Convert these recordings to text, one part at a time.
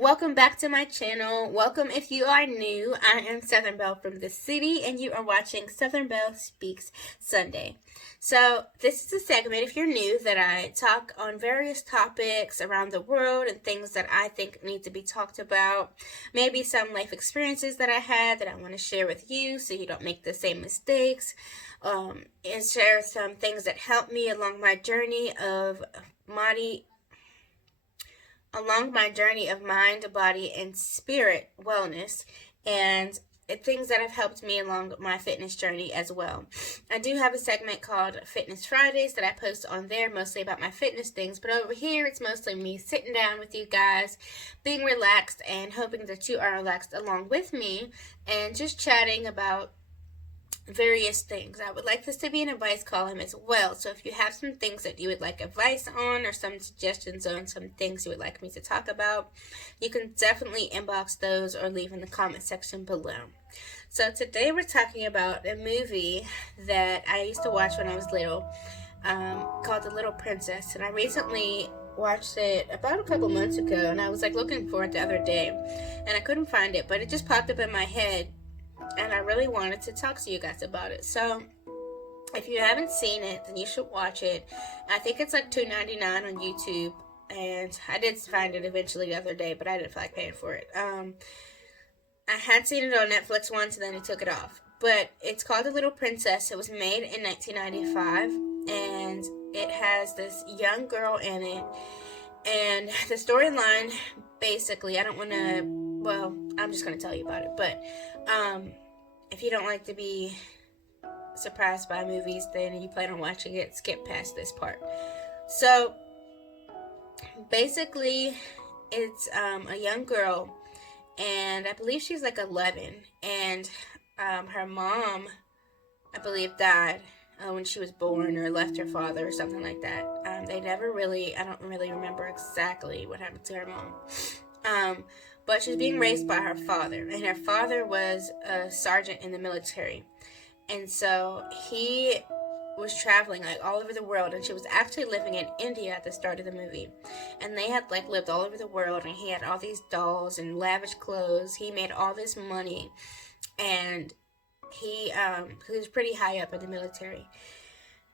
welcome back to my channel. Welcome if you are new. I am Southern Belle from the city, and you are watching Southern Belle Speaks Sunday. So this is a segment, if you're new, that I talk on various topics around the world and things that I think need to be talked about. Maybe some life experiences that I had that I want to share with you so you don't make the same mistakes. And share some things that helped me along my journey of mind, body, and spirit wellness, and things that have helped me along my fitness journey as well. I do have a segment called Fitness Fridays that I post on there, mostly about my fitness things, but over here it's mostly me sitting down with you guys, being relaxed, and hoping that you are relaxed along with me, and just chatting about various things. I would like this to be an advice column as well. So if you have some things that you would like advice on, or some suggestions on some things you would like me to talk about, you can definitely inbox those or leave in the comment section below. So today we're talking about a movie that I used to watch when I was little, called The Little Princess. And I recently watched it about a couple months ago, and I was looking for it the other day, and I couldn't find it, but it just popped up in my head, and I really wanted to talk to you guys about it. So if you haven't seen it, then you should watch it. I think it's $2.99 on YouTube, and I did find it eventually the other day, but I didn't feel like paying for it. I had seen it on Netflix once, and then they took it off. But it's called The Little Princess. It was made in 1995, and it has this young girl in it. And the storyline, basically, I'm just going to tell you about it. But if you don't like to be surprised by movies, then you plan on watching it, skip past this part. So basically, it's a young girl, and I believe she's 11, and her mom, I believe, died when she was born, or left her father or something like that. I don't really remember exactly what happened to her mom. But she's being raised by her father, and her father was a sergeant in the military. And so he was traveling all over the world, and she was actually living in India at the start of the movie. And they had lived all over the world, and he had all these dolls and lavish clothes. He made all this money, and he was pretty high up in the military.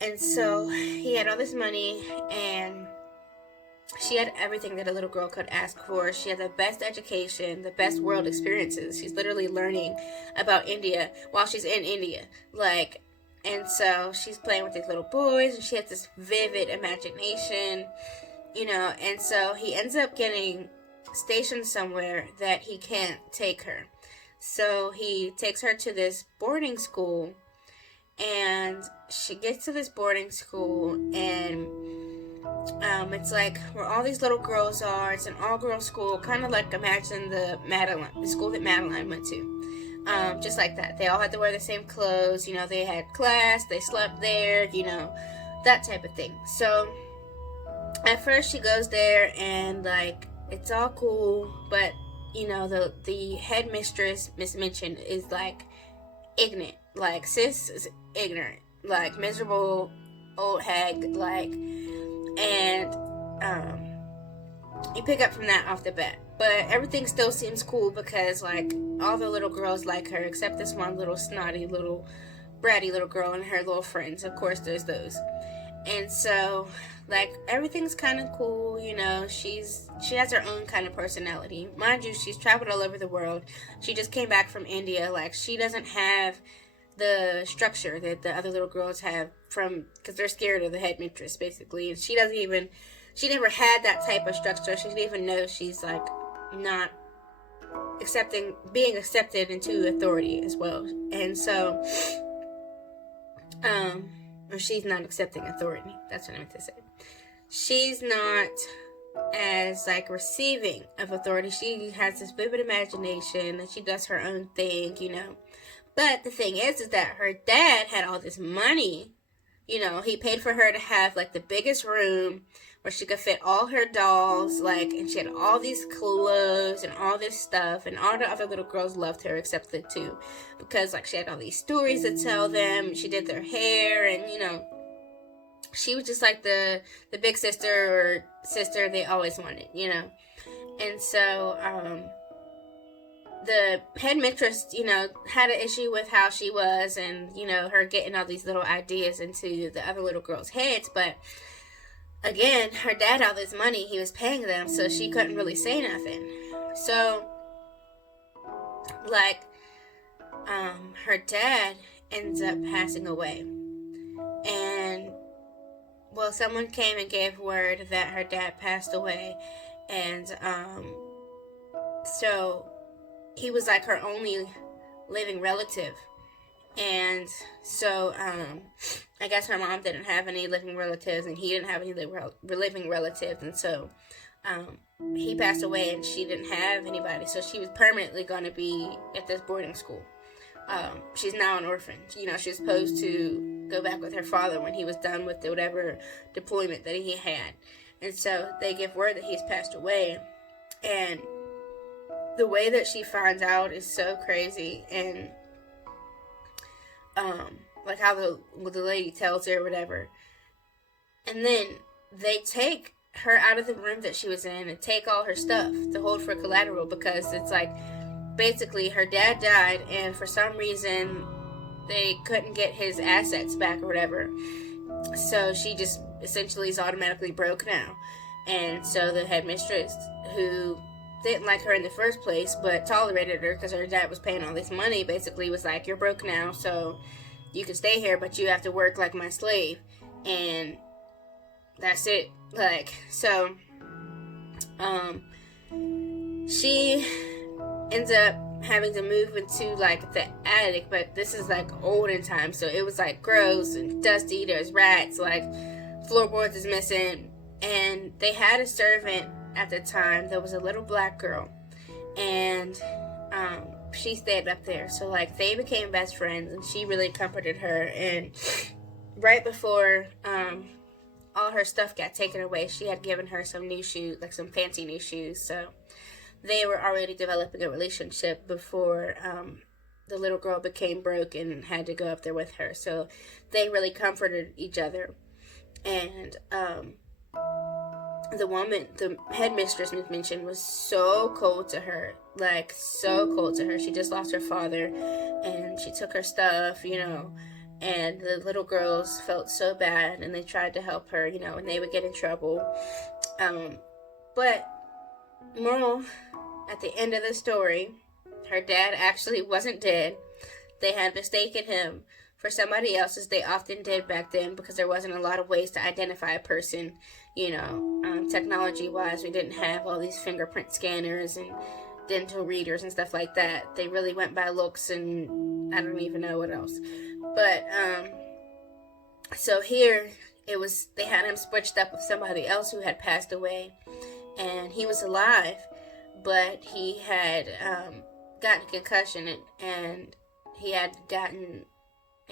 And so he had all this money, and she had everything that a little girl could ask for. She had the best education, the best world experiences. She's literally learning about India while she's in India. And so she's playing with these little boys, and she has this vivid imagination, and so he ends up getting stationed somewhere that he can't take her. So he takes her to this boarding school, and she gets to this boarding school, and it's where all these little girls are. It's an all-girl school, kind of imagine the school that Madeline went to. Just like that. They all had to wear the same clothes, they had class, they slept there, that type of thing. So at first she goes there, and it's all cool, but the headmistress, Miss Minchin, is ignorant. Sis is ignorant, miserable old hag, and you pick up from that off the bat. But everything still seems cool because all the little girls like her, except this one little snotty little bratty little girl and her little friends. Of course there's those. And so everything's kind of cool, she has her own kind of personality. Mind you, she's traveled all over the world. She just came back from India. She doesn't have the structure that the other little girls have, because they're scared of the headmistress, basically. And she never had that type of structure. She didn't even know she's not being accepted into authority as well. And so or she's not accepting authority. That's what I meant to say. She's not as receiving of authority. She has this vivid imagination, and she does her own thing, But the thing is that her dad had all this money. He paid for her to have the biggest room where she could fit all her dolls, and she had all these clothes and all this stuff, and all the other little girls loved her except the two, because she had all these stories to tell them. She did their hair, and she was just the big sister or sister they always wanted, And so, the headmistress, had an issue with how she was and, her getting all these little ideas into the other little girls' heads. But again, her dad, all this money, he was paying them, so she couldn't really say nothing. So, like, her dad ends up passing away. And, well, someone came and gave word that her dad passed away. And, so he was like her only living relative. And so, I guess her mom didn't have any living relatives, and he didn't have any living relatives. And so, he passed away, and she didn't have anybody. So she was permanently going to be at this boarding school. She's now an orphan. She's supposed to go back with her father when he was done with whatever deployment that he had. And so they give word that he's passed away. And the way that she finds out is so crazy. And, like how the lady tells her or whatever. And then they take her out of the room that she was in and take all her stuff to hold for collateral, because it's like, basically her dad died, and for some reason they couldn't get his assets back or whatever. So she just essentially is automatically broke now. And so the headmistress, who didn't like her in the first place but tolerated her because her dad was paying all this money, basically was like, you're broke now, so you can stay here, but you have to work like my slave. And that's it. Like, so she ends up having to move into like the attic, but this is like olden times, so it was like gross and dusty. There's rats, like floorboards is missing. And they had a servant at the time that was a little black girl, and she stayed up there. So like they became best friends, and she really comforted her. And right before all her stuff got taken away, she had given her some new shoes, like some fancy new shoes. So they were already developing a relationship before the little girl became broke and had to go up there with her. So they really comforted each other. And the headmistress mentioned, was so cold to her, like so cold to her. She just lost her father, and she took her stuff, and the little girls felt so bad, and they tried to help her, and they would get in trouble. But moral, at the end of the story, her dad actually wasn't dead. They had mistaken him for somebody else, as they often did back then, because there wasn't a lot of ways to identify a person, technology-wise. We didn't have all these fingerprint scanners and dental readers and stuff like that. They really went by looks, and I don't even know what else. But, so here, they had him switched up with somebody else who had passed away, and he was alive, but he had gotten a concussion, and he had gotten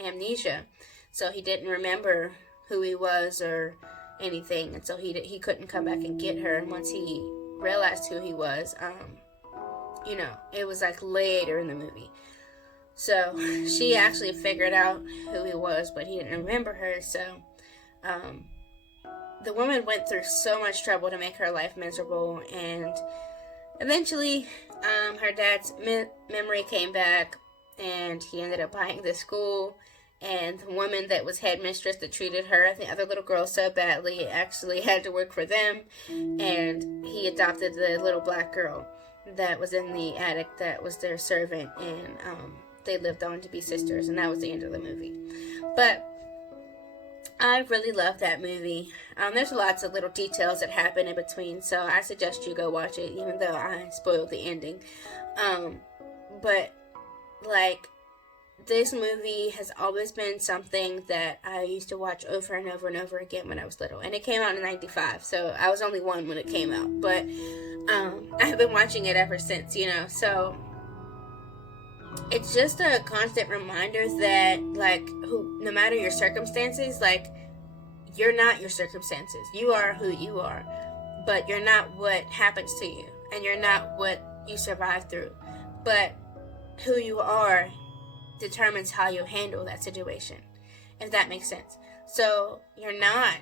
amnesia, so he didn't remember who he was or anything, and so he couldn't come back and get her. And once he realized who he was, it was like later in the movie. So she actually figured out who he was, but he didn't remember her. So the woman went through so much trouble to make her life miserable, and eventually her dad's memory came back, and he ended up buying the school. And the woman that was headmistress that treated her and the other little girls so badly actually had to work for them. And he adopted the little black girl that was in the attic that was their servant. And they lived on to be sisters. And that was the end of the movie. But I really love that movie. There's lots of little details that happen in between. So I suggest you go watch it, even though I spoiled the ending. But, like, this movie has always been something that I used to watch over and over and over again when I was little. And it came out in 95, so I was only 1 when it came out. But I've been watching it ever since, So it's just a constant reminder that, like, no matter your circumstances, like, you're not your circumstances. You are who you are. But you're not what happens to you. And you're not what you survive through. But who you are determines how you handle that situation, if that makes sense. So you're not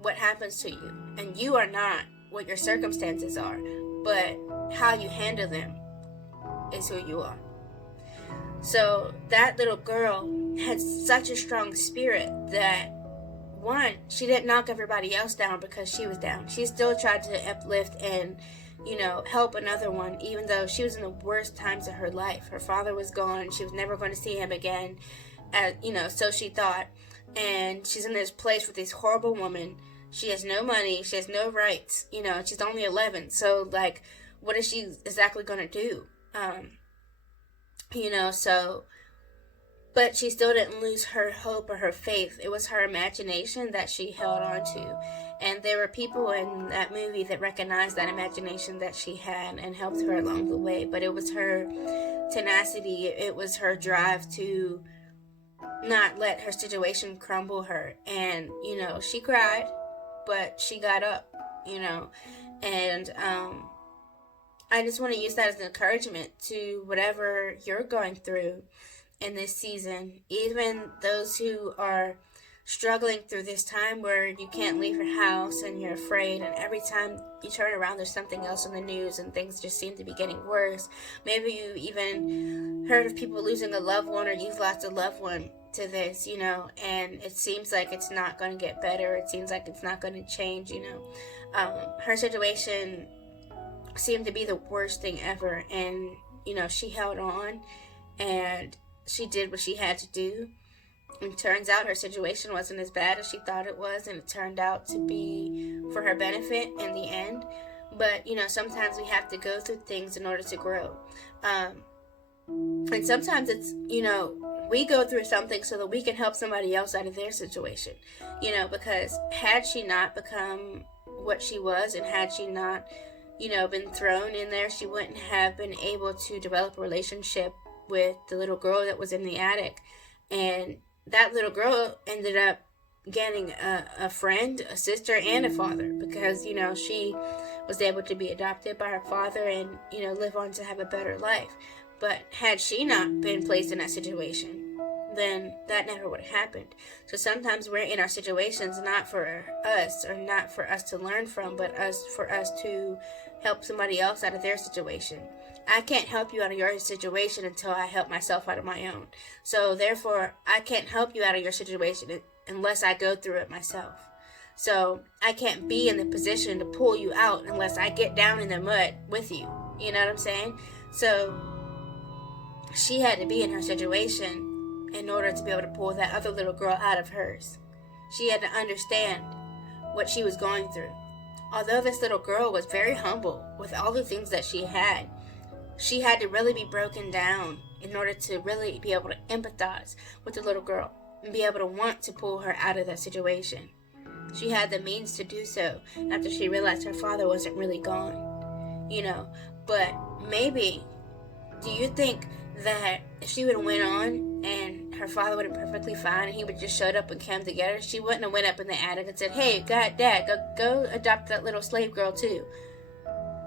what happens to you, and you are not what your circumstances are, but how you handle them is who you are. So that little girl had such a strong spirit that, one, she didn't knock everybody else down because she was down. She still tried to uplift and, help another one, even though she was in the worst times of her life. Her father was gone. She was never going to see him again, so she thought. And she's in this place with this horrible woman. She has no money. She has no rights. She's only 11. So, what is she exactly going to do? But she still didn't lose her hope or her faith. It was her imagination that she held on to. And there were people in that movie that recognized that imagination that she had and helped her along the way. But it was her tenacity. It was her drive to not let her situation crumble her. And, she cried, but she got up, And I just want to use that as an encouragement to whatever you're going through in this season, even those who are struggling through this time where you can't leave your house and you're afraid, and every time you turn around there's something else in the news and things just seem to be getting worse. Maybe you even heard of people losing a loved one, or you've lost a loved one to this, and it seems like it's not going to get better. It seems like it's not going to change. Her situation seemed to be the worst thing ever, and she held on and she did what she had to do. And turns out her situation wasn't as bad as she thought it was, and it turned out to be for her benefit in the end. But sometimes we have to go through things in order to grow, and sometimes it's we go through something so that we can help somebody else out of their situation, because had she not become what she was, and had she not been thrown in there, she wouldn't have been able to develop a relationship with the little girl that was in the attic. And that little girl ended up getting a friend, a sister, and a father, because she was able to be adopted by her father and live on to have a better life. But had she not been placed in that situation, then that never would have happened. So sometimes we're in our situations not for us, or not for us to learn from, but for us to help somebody else out of their situation. I can't help you out of your situation until I help myself out of my own. So therefore, I can't help you out of your situation unless I go through it myself. So I can't be in the position to pull you out unless I get down in the mud with you. You know what I'm saying? So she had to be in her situation in order to be able to pull that other little girl out of hers. She had to understand what she was going through. Although this little girl was very humble with all the things that she had to really be broken down in order to really be able to empathize with the little girl and be able to want to pull her out of that situation. She had the means to do so after she realized her father wasn't really gone. But maybe, do you think that if she would have went on and her father would have been perfectly fine and he would just showed up and came together, she wouldn't have went up in the attic and said, "Hey, Dad, go adopt that little slave girl too"?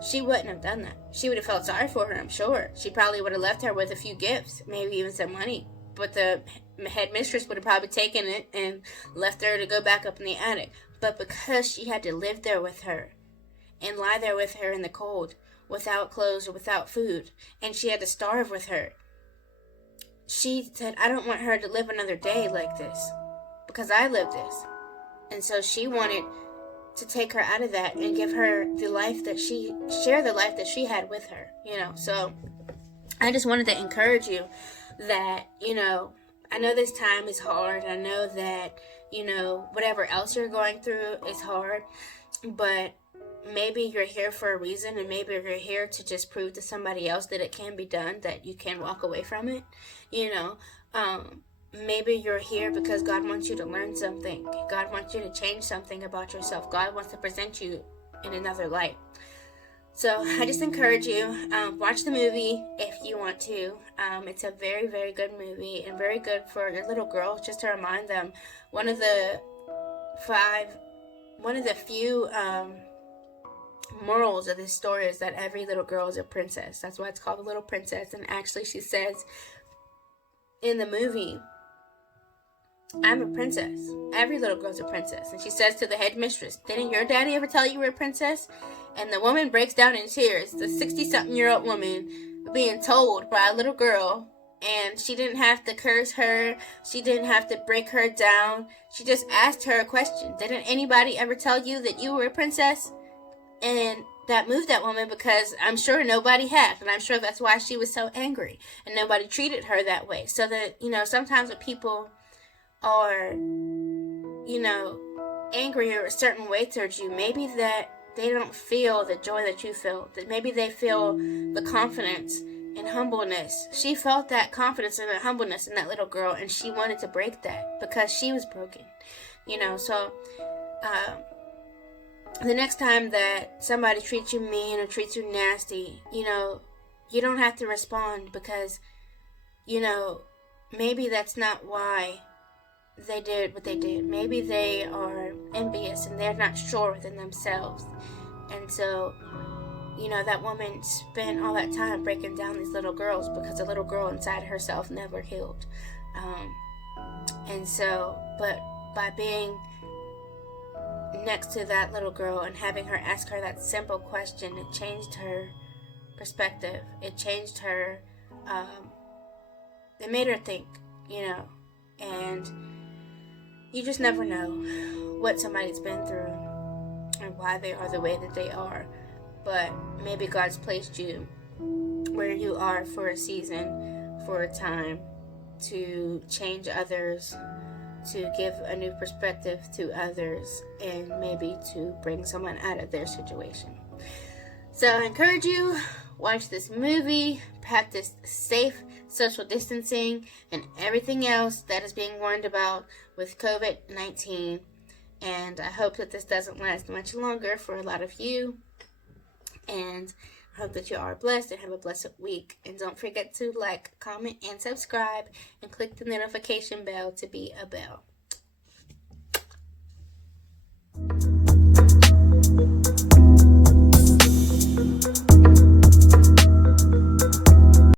She wouldn't have done that. She would have felt sorry for her, I'm sure. She probably would have left her with a few gifts, maybe even some money. But the headmistress would have probably taken it and left her to go back up in the attic. But because she had to live there with her and lie there with her in the cold, without clothes or without food, and she had to starve with her, she said, "I don't want her to live another day like this, because I lived this." And so she wanted to take her out of that and give her the life that share the life that she had with her, So I just wanted to encourage you that, I know this time is hard. I know that, whatever else you're going through is hard, but maybe you're here for a reason, and maybe you're here to just prove to somebody else that it can be done, that you can walk away from it, Maybe you're here because God wants you to learn something. God wants you to change something about yourself. God wants to present you in another light. So I just encourage you, watch the movie if you want to. It's a very, very good movie, and very good for your little girls, just to remind them. One of the few morals of this story is that every little girl is a princess. That's why it's called The Little Princess. And actually, she says in the movie I'm a princess. Every little girl's a princess. And she says to the headmistress, didn't your daddy ever tell you were a princess? And the woman breaks down in tears. The 60-something-year-old woman being told by a little girl, and she didn't have to curse her. She didn't have to break her down. She just asked her a question. Didn't anybody ever tell you that you were a princess? And that moved that woman, because I'm sure nobody had. And I'm sure that's why she was so angry. And nobody treated her that way. So that, sometimes when people are, angry or a certain way towards you, maybe that they don't feel the joy that you feel. That maybe they feel the confidence and humbleness. She felt that confidence and that humbleness in that little girl, and she wanted to break that because she was broken. So the next time that somebody treats you mean or treats you nasty, you don't have to respond, because, maybe that's not why they did what they did. Maybe they are envious and they're not sure within themselves. And so, that woman spent all that time breaking down these little girls because the little girl inside herself never healed. And so, but by being next to that little girl and having her ask her that simple question, it changed her perspective. It changed her, it made her think, and you just never know what somebody's been through and why they are the way that they are. But maybe God's placed you where you are for a season, for a time, to change others, to give a new perspective to others, and maybe to bring someone out of their situation. So I encourage you, watch this movie, practice safe social distancing, and everything else that is being warned about with COVID-19. And I hope that this doesn't last much longer for a lot of you. And I hope that you are blessed and have a blessed week. And don't forget to like, comment, and subscribe, and click the notification bell to be a Belle.